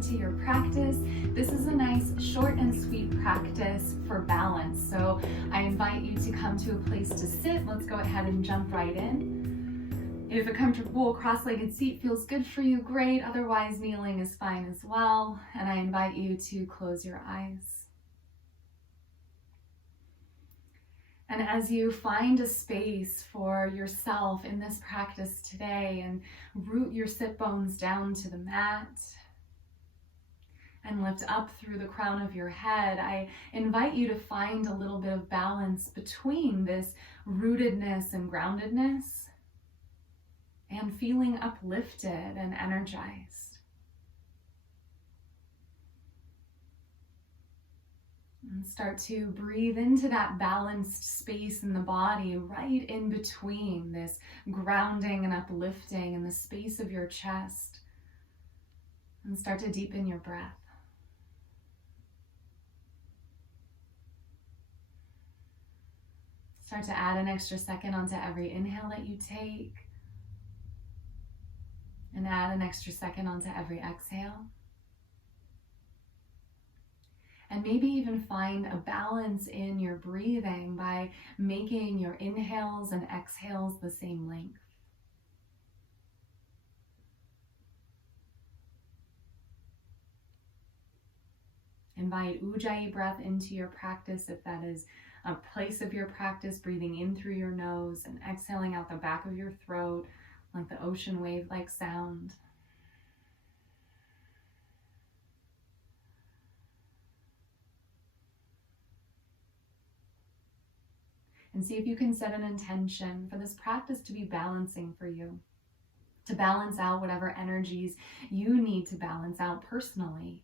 welcome to your practice. This is a nice short and sweet practice for balance. So I invite you to come to a place to sit. Let's go ahead and jump right in. If a comfortable cross-legged seat feels good for you, great. Otherwise, kneeling is fine as well. And I invite you to close your eyes. And as you find a space for yourself in this practice today and root your sit bones down to the mat and lift up through the crown of your head, I invite you to find a little bit of balance between this rootedness and groundedness and feeling uplifted and energized. And start to breathe into that balanced space in the body, right in between this grounding and uplifting in the space of your chest. And start to deepen your breath. Start to add an extra second onto every inhale that you take. And add an extra second onto every exhale. And maybe even find a balance in your breathing by making your inhales and exhales the same length. Invite Ujjayi breath into your practice if that is a place of your practice, breathing in through your nose and exhaling out the back of your throat like the ocean wave-like sound. And see if you can set an intention for this practice to be balancing for you, to balance out whatever energies you need to balance out personally,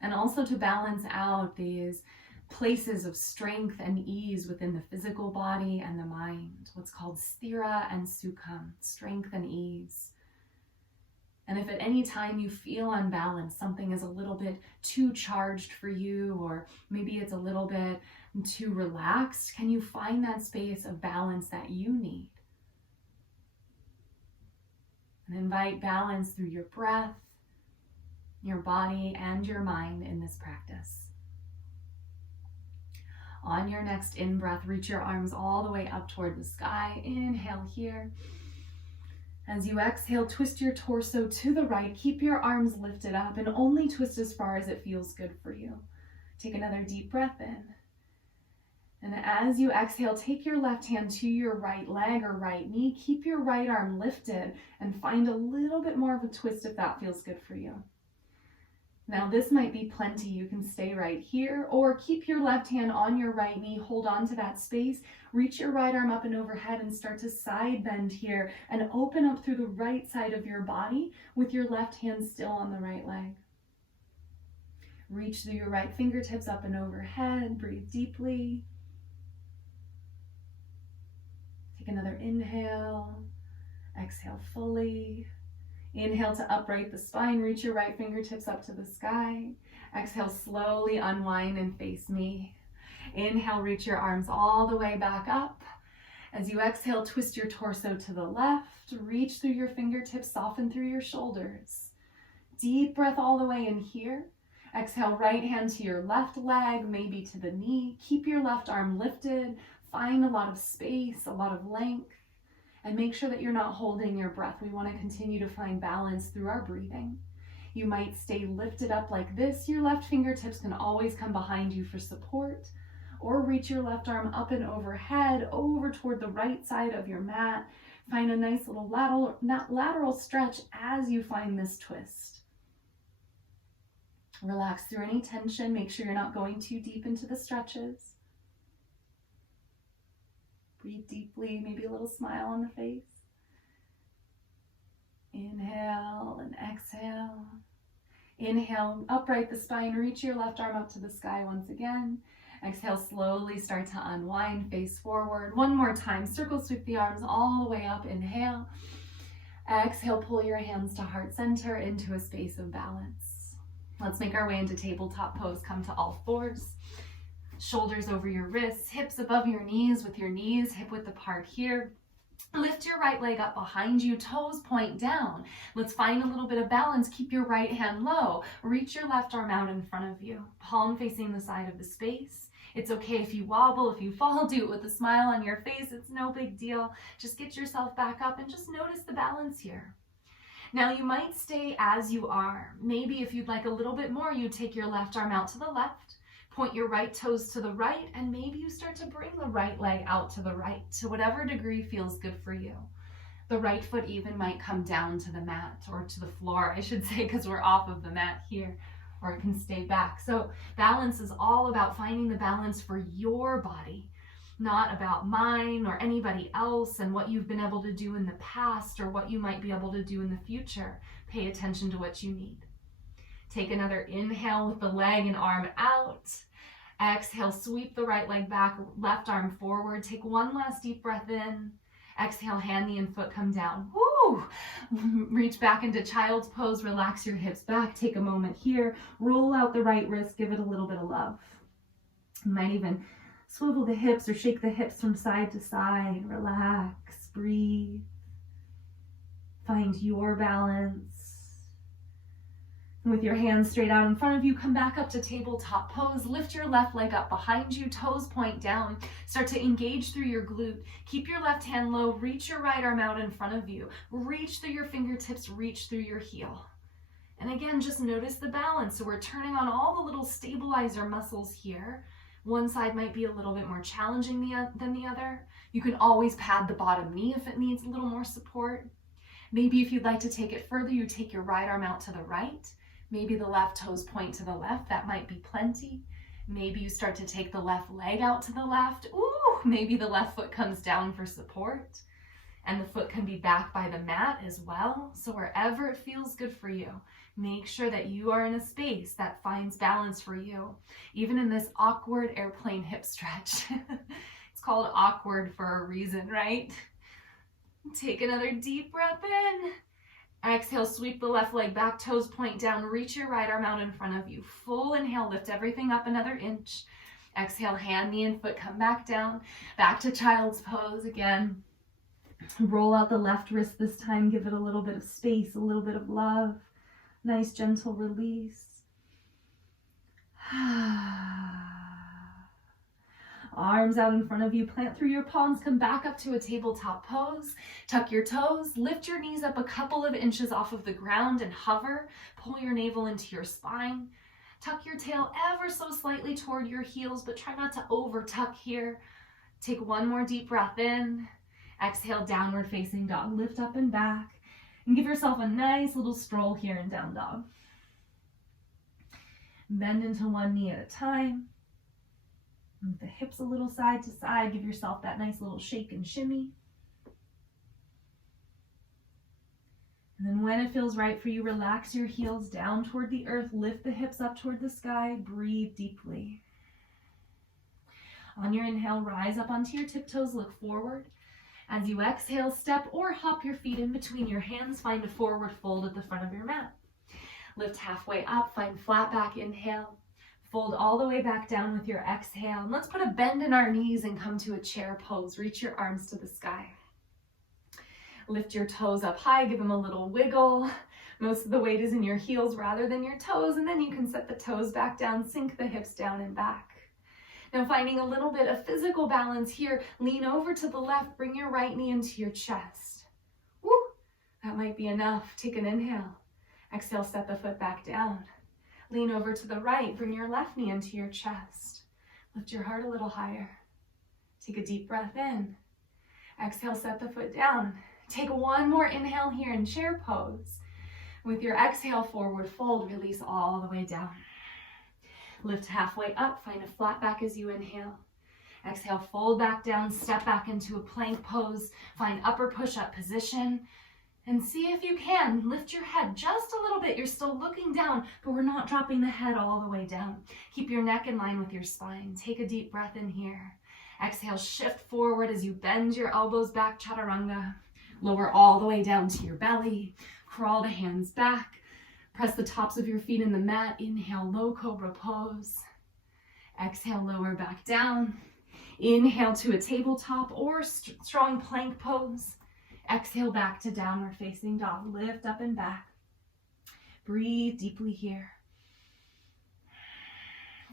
and also to balance out these places of strength and ease within the physical body and the mind, what's called sthira and sukham, strength and ease. And if at any time you feel unbalanced, something is a little bit too charged for you, or maybe it's a little bit too relaxed, can you find that space of balance that you need? And invite balance through your breath, your body, and your mind in this practice. On your next in-breath, reach your arms all the way up toward the sky. Inhale here. As you exhale, twist your torso to the right. Keep your arms lifted up and only twist as far as it feels good for you. Take another deep breath in. And as you exhale, take your left hand to your right leg or right knee. Keep your right arm lifted and find a little bit more of a twist if that feels good for you. Now this might be plenty. You can stay right here or keep your left hand on your right knee. Hold on to that space. Reach your right arm up and overhead and start to side bend here and open up through the right side of your body with your left hand still on the right leg. Reach through your right fingertips up and overhead. Breathe deeply. Take another inhale. Exhale fully. Inhale to upright the spine. Reach your right fingertips up to the sky. Exhale, slowly unwind and face me. Inhale, reach your arms all the way back up. As you exhale, twist your torso to the left. Reach through your fingertips, soften through your shoulders. Deep breath all the way in here. Exhale, right hand to your left leg, maybe to the knee. Keep your left arm lifted. Find a lot of space, a lot of length. And make sure that you're not holding your breath. We want to continue to find balance through our breathing. You might stay lifted up like this. Your left fingertips can always come behind you for support, or reach your left arm up and overhead, over toward the right side of your mat. Find a nice little lateral stretch as you find this twist. Relax through any tension. Make sure you're not going too deep into the stretches. Breathe deeply, maybe a little smile on the face. Inhale and exhale. Inhale, upright the spine, reach your left arm up to the sky once again. Exhale, slowly start to unwind, face forward. One more time, circle sweep the arms all the way up. Inhale. Exhale, pull your hands to heart center into a space of balance. Let's make our way into tabletop pose. Come to all fours. Shoulders over your wrists, hips above your knees with your knees hip width apart here. Lift your right leg up behind you, toes point down. Let's find a little bit of balance. Keep your right hand low. Reach your left arm out in front of you, palm facing the side of the space. It's okay if you wobble, if you fall, do it with a smile on your face. It's no big deal. Just get yourself back up and just notice the balance here. Now you might stay as you are. Maybe if you'd like a little bit more, you take your left arm out to the left, point your right toes to the right, and maybe you start to bring the right leg out to the right, to whatever degree feels good for you. The right foot even might come down to the mat, or to the floor, I should say, because we're off of the mat here, or it can stay back. So balance is all about finding the balance for your body, not about mine or anybody else and what you've been able to do in the past or what you might be able to do in the future. Pay attention to what you need. Take another inhale with the leg and arm out. Exhale, sweep the right leg back, left arm forward. Take one last deep breath in. Exhale, hand, knee, and foot come down. Woo! Reach back into child's pose, relax your hips back. Take a moment here. Roll out the right wrist, give it a little bit of love. You might even swivel the hips or shake the hips from side to side. Relax, breathe. Find your balance. With your hands straight out in front of you, come back up to tabletop pose. Lift your left leg up behind you, toes point down. Start to engage through your glute. Keep your left hand low, reach your right arm out in front of you. Reach through your fingertips, reach through your heel. And again, just notice the balance. So we're turning on all the little stabilizer muscles here. One side might be a little bit more challenging than the other. You can always pad the bottom knee if it needs a little more support. Maybe if you'd like to take it further, you take your right arm out to the right. Maybe the left toes point to the left. That might be plenty. Maybe you start to take the left leg out to the left. Ooh, maybe the left foot comes down for support. And the foot can be back by the mat as well. So wherever it feels good for you, make sure that you are in a space that finds balance for you. Even in this awkward airplane hip stretch. It's called awkward for a reason, right? Take another deep breath in. Exhale, sweep the left leg back, toes point down, reach your right arm out in front of you. Full inhale, lift everything up another inch. Exhale, hand, knee, and foot come back down. Back to child's pose again. Roll out the left wrist this time, give it a little bit of space, a little bit of love. Nice gentle release. Arms out in front of you, plant through your palms, come back up to a tabletop pose. Tuck your toes, lift your knees up a couple of inches off of the ground and hover. Pull your navel into your spine. Tuck your tail ever so slightly toward your heels, but try not to over tuck here. Take one more deep breath in. Exhale, downward facing dog. Lift up and back. And give yourself a nice little stroll here in down dog. Bend into one knee at a time. Move the hips a little side to side. Give yourself that nice little shake and shimmy. And then when it feels right for you, relax your heels down toward the earth. Lift the hips up toward the sky. Breathe deeply. On your inhale, rise up onto your tiptoes. Look forward. As you exhale, step or hop your feet in between your hands. Find a forward fold at the front of your mat. Lift halfway up. Find flat back. Inhale. Fold all the way back down with your exhale. And let's put a bend in our knees and come to a chair pose. Reach your arms to the sky. Lift your toes up high. Give them a little wiggle. Most of the weight is in your heels rather than your toes. And then you can set the toes back down. Sink the hips down and back. Now finding a little bit of physical balance here. Lean over to the left. Bring your right knee into your chest. Woo! That might be enough. Take an inhale. Exhale, set the foot back down. Lean over to the right, bring your left knee into your chest. Lift your heart a little higher. Take a deep breath in. Exhale, set the foot down. Take one more inhale here in chair pose. With your exhale, forward fold, release all the way down. Lift halfway up, find a flat back as you inhale. Exhale, fold back down, step back into a plank pose. Find upper push-up position. And see if you can lift your head just a little bit. You're still looking down, but we're not dropping the head all the way down. Keep your neck in line with your spine. Take a deep breath in here. Exhale, shift forward as you bend your elbows back, chaturanga. Lower all the way down to your belly. Crawl the hands back. Press the tops of your feet in the mat. Inhale, low cobra pose. Exhale, lower back down. Inhale to a tabletop or strong plank pose. Exhale back to downward facing dog. Lift up and back. Breathe deeply here.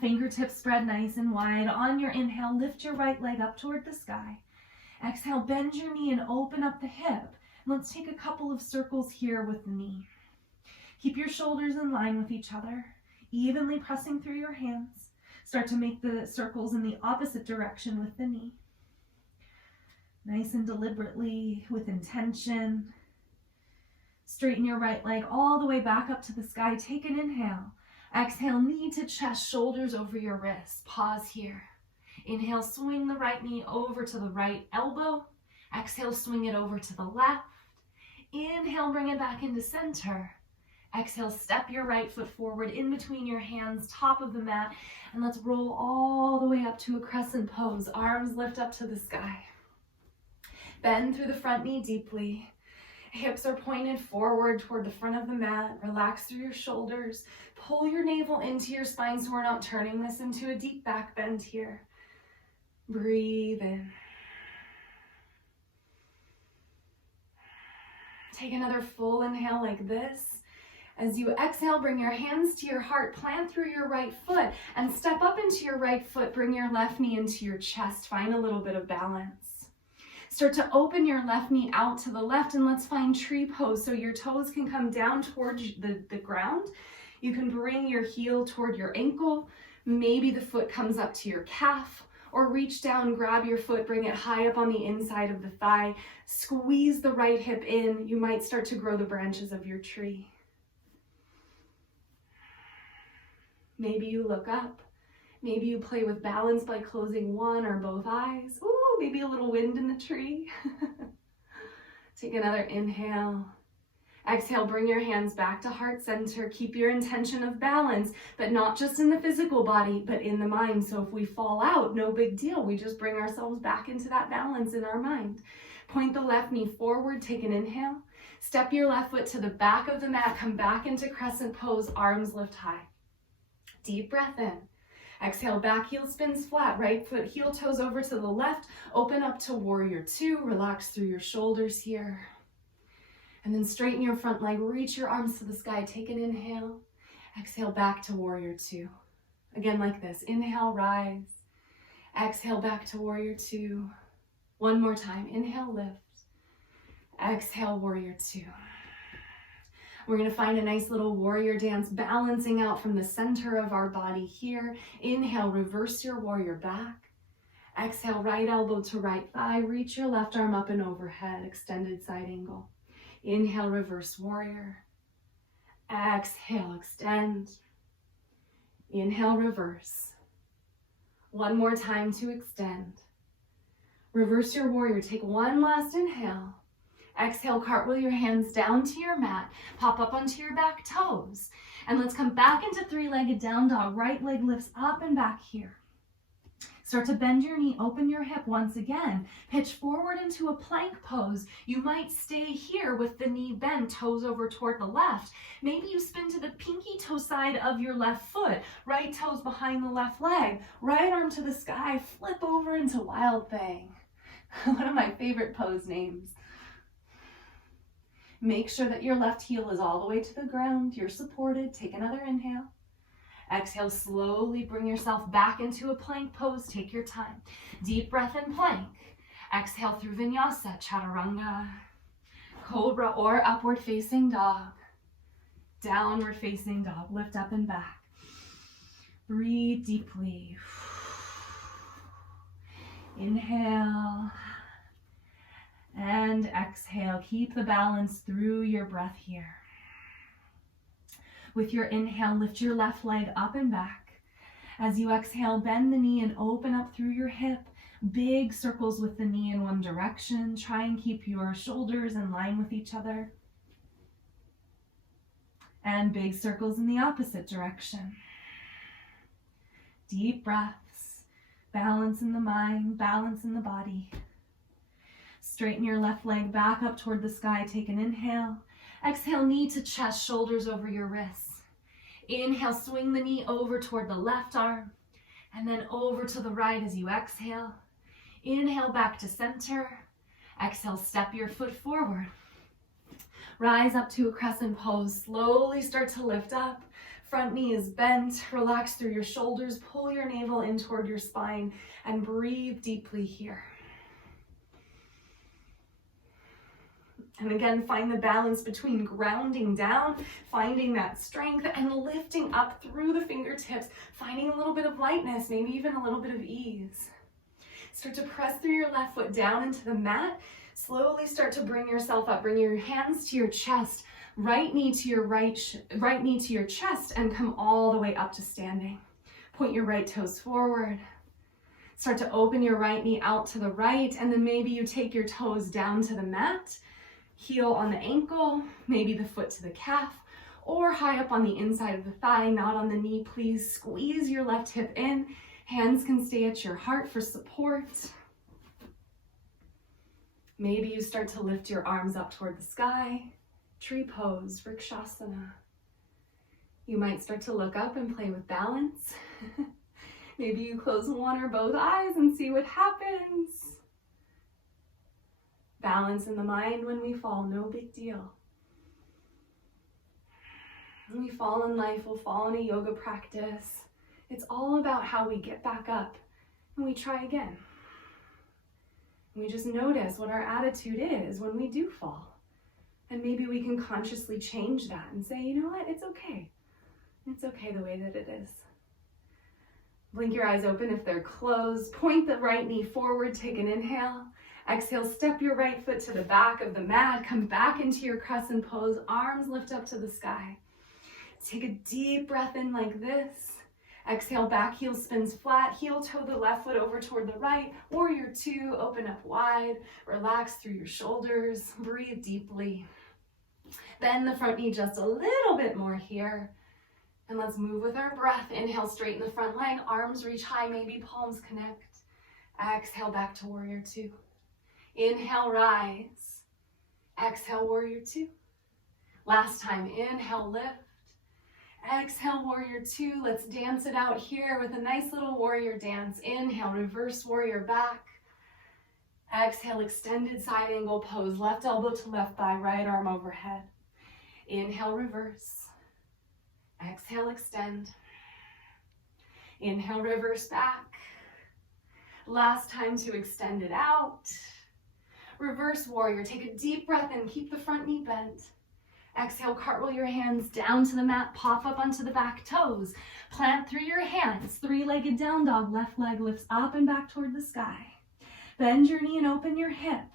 Fingertips spread nice and wide. On your inhale, lift your right leg up toward the sky. Exhale, bend your knee and open up the hip. Let's take a couple of circles here with the knee. Keep your shoulders in line with each other, evenly pressing through your hands. Start to make the circles in the opposite direction with the knee. Nice and deliberately, with intention. Straighten your right leg all the way back up to the sky. Take an inhale. Exhale, knee to chest, shoulders over your wrists. Pause here. Inhale, swing the right knee over to the right elbow. Exhale, swing it over to the left. Inhale, bring it back into center. Exhale, step your right foot forward in between your hands, top of the mat, and let's roll all the way up to a crescent pose. Arms lift up to the sky. Bend through the front knee deeply. Hips are pointed forward toward the front of the mat. Relax through your shoulders. Pull your navel into your spine so we're not turning this into a deep back bend here. Breathe in. Take another full inhale like this. As you exhale, bring your hands to your heart, plant through your right foot, and step up into your right foot. Bring your left knee into your chest. Find a little bit of balance. Start to open your left knee out to the left, and let's find tree pose so your toes can come down towards the ground. You can bring your heel toward your ankle. Maybe the foot comes up to your calf, or reach down, grab your foot, bring it high up on the inside of the thigh. Squeeze the right hip in. You might start to grow the branches of your tree. Maybe you look up. Maybe you play with balance by closing one or both eyes. Ooh, maybe a little wind in the tree. Take another inhale. Exhale, bring your hands back to heart center. Keep your intention of balance, but not just in the physical body, but in the mind. So if we fall out, no big deal. We just bring ourselves back into that balance in our mind. Point the left knee forward, take an inhale. Step your left foot to the back of the mat, come back into crescent pose, arms lift high. Deep breath in. Exhale, back heel spins flat, right foot heel toes over to the left, open up to warrior two, relax through your shoulders here. And then straighten your front leg, reach your arms to the sky, take an inhale. Exhale, back to warrior two. Again, like this, inhale, rise. Exhale, back to warrior two. One more time, inhale, lift. Exhale, warrior two. We're gonna find a nice little warrior dance, balancing out from the center of our body here. Inhale, reverse your warrior back. Exhale, right elbow to right thigh, reach your left arm up and overhead, extended side angle. Inhale, reverse warrior. Exhale, extend. Inhale, reverse. One more time to extend. Reverse your warrior. Take one last inhale. Exhale, cartwheel your hands down to your mat. Pop up onto your back toes. And let's come back into three-legged down dog. Right leg lifts up and back here. Start to bend your knee, open your hip once again. Pitch forward into a plank pose. You might stay here with the knee bent, toes over toward the left. Maybe you spin to the pinky toe side of your left foot. Right toes behind the left leg. Right arm to the sky. Flip over into Wild Thing. One of my favorite pose names. Make sure that your left heel is all the way to the ground. You're supported. Take another inhale. Exhale, slowly bring yourself back into a plank pose. Take your time. Deep breath in plank. Exhale through vinyasa, chaturanga, cobra or upward facing dog. Downward facing dog. Lift up and back. Breathe deeply. Inhale. And exhale. Keep the balance through your breath here. With your inhale, lift your left leg up and back. As you exhale, bend the knee and open up through your hip. Big circles with the knee in one direction. Try and keep your shoulders in line with each other. And big circles in the opposite direction. Deep breaths. Balance in the mind, balance in the body. Straighten your left leg back up toward the sky. Take an inhale. Exhale, knee to chest, shoulders over your wrists. Inhale, swing the knee over toward the left arm, and then over to the right as you exhale. Inhale, back to center. Exhale, step your foot forward. Rise up to a crescent pose. Slowly start to lift up. Front knee is bent. Relax through your shoulders. Pull your navel in toward your spine and breathe deeply here. And again, find the balance between grounding down, finding that strength, and lifting up through the fingertips, finding a little bit of lightness, maybe even a little bit of ease. Start to press through your left foot down into the mat. Slowly start to bring yourself up. Bring your hands to your chest, right knee to your right knee to your chest, and come all the way up to standing. Point your right toes forward. Start to open your right knee out to the right, and then maybe you take your toes down to the mat, heel on the ankle, maybe the foot to the calf, or high up on the inside of the thigh, not on the knee. Please squeeze your left hip in. Hands can stay at your heart for support. Maybe you start to lift your arms up toward the sky. Tree pose, Vrikshasana. You might start to look up and play with balance. Maybe you close one or both eyes and see what happens. Balance in the mind when we fall, no big deal. When we fall in life, we'll fall in a yoga practice. It's all about how we get back up and we try again. We just notice what our attitude is when we do fall. And maybe we can consciously change that and say, you know what, it's okay. It's okay the way that it is. Blink your eyes open if they're closed. Point the right knee forward, take an inhale. Exhale, step your right foot to the back of the mat. Come back into your crescent pose. Arms lift up to the sky. Take a deep breath in like this. Exhale, back heel spins flat. Heel toe the left foot over toward the right. Warrior two, open up wide. Relax through your shoulders. Breathe deeply. Bend the front knee just a little bit more here. And let's move with our breath. Inhale, straighten the front leg. Arms reach high, maybe palms connect. Exhale, back to warrior two. Inhale, rise. Exhale, warrior two. Last time, inhale, lift. Exhale, warrior two. Let's dance it out here with a nice little warrior dance. Inhale, reverse warrior back. Exhale, extended side angle pose. Left elbow to left thigh, right arm overhead. Inhale, reverse. Exhale, extend. Inhale, reverse back. Last time to extend it out. Reverse warrior. Take a deep breath in. Keep the front knee bent. Exhale, cartwheel your hands down to the mat, pop up onto the back toes. Plant through your hands, three-legged down dog. Left leg lifts up and back toward the sky. Bend your knee and open your hip.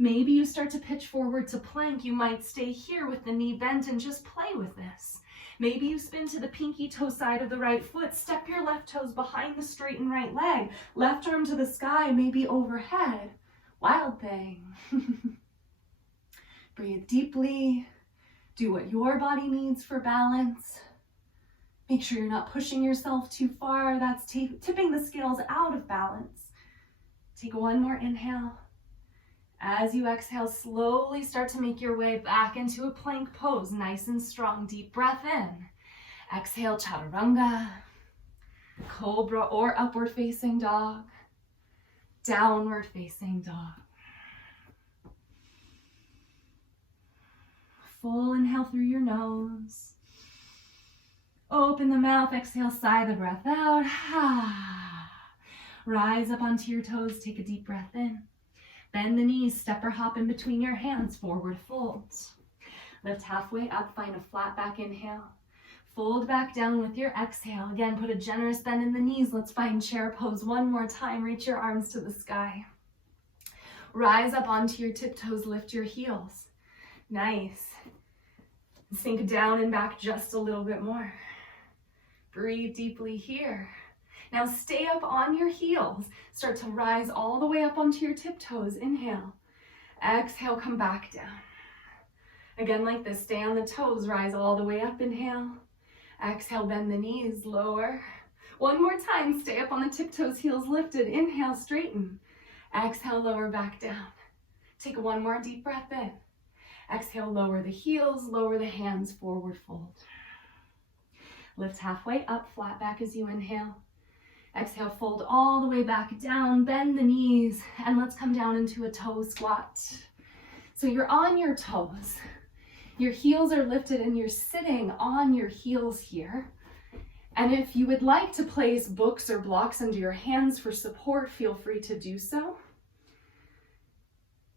Maybe you start to pitch forward to plank. You might stay here with the knee bent and just play with this. Maybe you spin to the pinky toe side of the right foot. Step your left toes behind the straightened right leg. Left arm to the sky, maybe overhead. Wild thing. Breathe deeply. Do what your body needs for balance. Make sure you're not pushing yourself too far. That's tipping the scales out of balance. Take one more inhale. As you exhale, slowly start to make your way back into a plank pose. Nice and strong. Deep breath in. Exhale, chaturanga. Cobra or upward facing dog. Downward facing dog. Full inhale through your nose. Open the mouth, exhale, sigh the breath out. Rise up onto your toes, take a deep breath in. Bend the knees, step or hop in between your hands, forward fold. Lift halfway up, find a flat back inhale. Fold back down with your exhale. Again, put a generous bend in the knees. Let's find chair pose one more time. Reach your arms to the sky. Rise up onto your tiptoes, lift your heels. Nice. Sink down and back just a little bit more. Breathe deeply here. Now stay up on your heels. Start to rise all the way up onto your tiptoes. Inhale. Exhale, come back down. Again, like this, stay on the toes, rise all the way up. Inhale. Exhale, bend the knees, lower. One more time, stay up on the tiptoes, heels lifted. Inhale, straighten. Exhale, lower back down. Take one more deep breath in. Exhale, lower the heels, lower the hands, forward fold. Lift halfway up, flat back as you inhale. Exhale, fold all the way back down, bend the knees, and let's come down into a toe squat. So you're on your toes, your heels are lifted, and you're sitting on your heels here. And if you would like to place books or blocks under your hands for support, feel free to do so.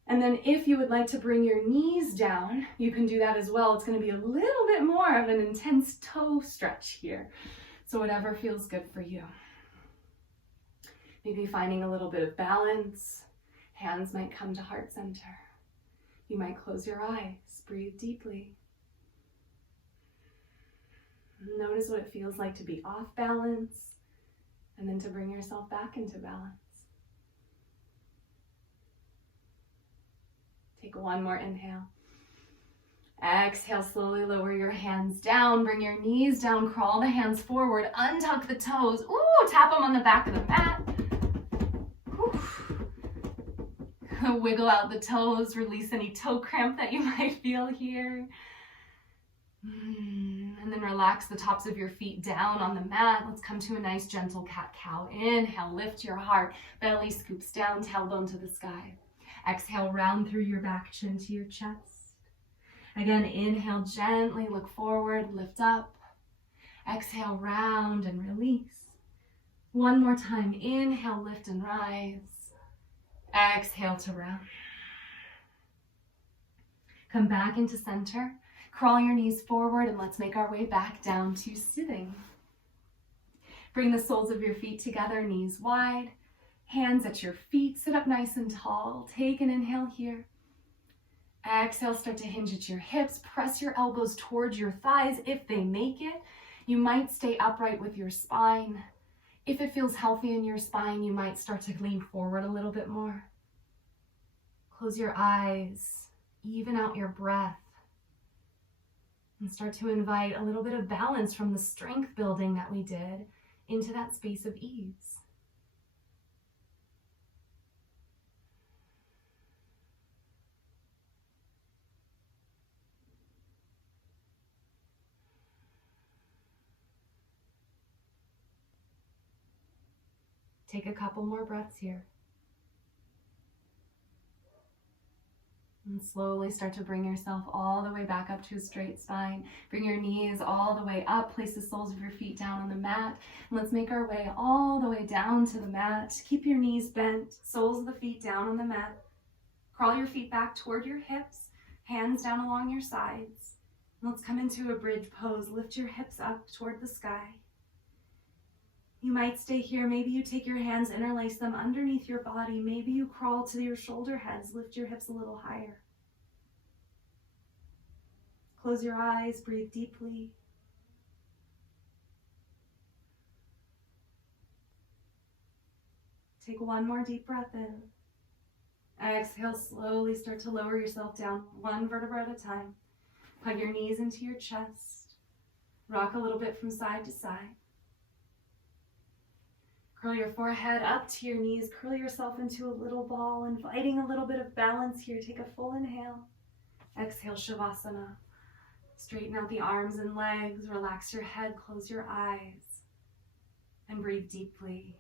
And then if you would like to bring your knees down, you can do that as well. It's going to be a little bit more of an intense toe stretch here. So whatever feels good for you. Maybe finding a little bit of balance. Hands might come to heart center. You might close your eyes, breathe deeply. Notice what it feels like to be off balance, and then to bring yourself back into balance. Take one more inhale. Exhale, slowly lower your hands down, bring your knees down, crawl the hands forward, untuck the toes. Ooh, tap them on the back of the mat. Wiggle out the toes, release any toe cramp that you might feel here. And then relax the tops of your feet down on the mat. Let's come to a nice gentle cat-cow. Inhale, lift your heart. Belly scoops down, tailbone to the sky. Exhale, round through your back, chin to your chest. Again, inhale, gently look forward, lift up. Exhale, round and release. One more time. Inhale, lift and rise. Exhale to round. Come back into center. Crawl your knees forward, and let's make our way back down to sitting. Bring the soles of your feet together, knees wide, hands at your feet. Sit up nice and tall. Take an inhale here. Exhale, start to hinge at your hips. Press your elbows towards your thighs if they make it. You might stay upright with your spine. If it feels healthy in your spine, you might start to lean forward a little bit more. Close your eyes, even out your breath. And start to invite a little bit of balance from the strength building that we did into that space of ease. Take a couple more breaths here. And slowly start to bring yourself all the way back up to a straight spine. Bring your knees all the way up. Place the soles of your feet down on the mat. And let's make our way all the way down to the mat. Keep your knees bent, soles of the feet down on the mat. Crawl your feet back toward your hips, hands down along your sides. And let's come into a bridge pose. Lift your hips up toward the sky. You might stay here. Maybe you take your hands, interlace them underneath your body. Maybe you crawl to your shoulder heads, lift your hips a little higher. Close your eyes, breathe deeply. Take one more deep breath in. Exhale, slowly start to lower yourself down, one vertebra at a time. Hug your knees into your chest. Rock a little bit from side to side. Curl your forehead up to your knees. Curl yourself into a little ball, inviting a little bit of balance here. Take a full inhale. Exhale, Shavasana. Straighten out the arms and legs. Relax your head. Close your eyes. And breathe deeply.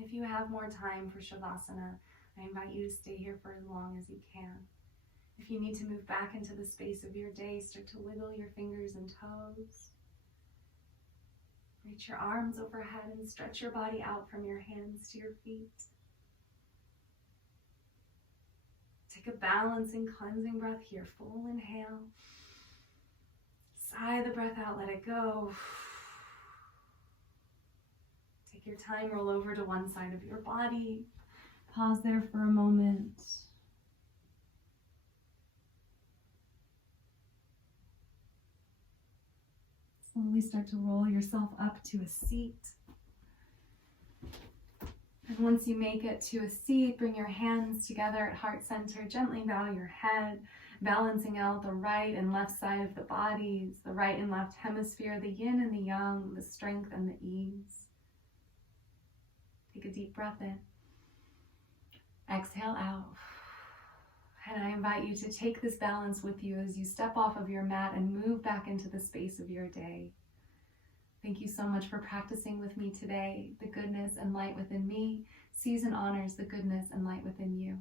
If you have more time for Shavasana, I invite you to stay here for as long as you can. If you need to move back into the space of your day, start to wiggle your fingers and toes. Reach your arms overhead and stretch your body out from your hands to your feet. Take a balancing, cleansing breath here. Full inhale. Sigh the breath out, let it go. Take your time, roll over to one side of your body. Pause there for a moment. Slowly start to roll yourself up to a seat. And once you make it to a seat, bring your hands together at heart center. Gently bow your head, balancing out the right and left side of the bodies, the right and left hemisphere, the yin and the yang, the strength and the ease. Take a deep breath in. Exhale out. And I invite you to take this balance with you as you step off of your mat and move back into the space of your day. Thank you so much for practicing with me today. The goodness and light within me sees and honors the goodness and light within you.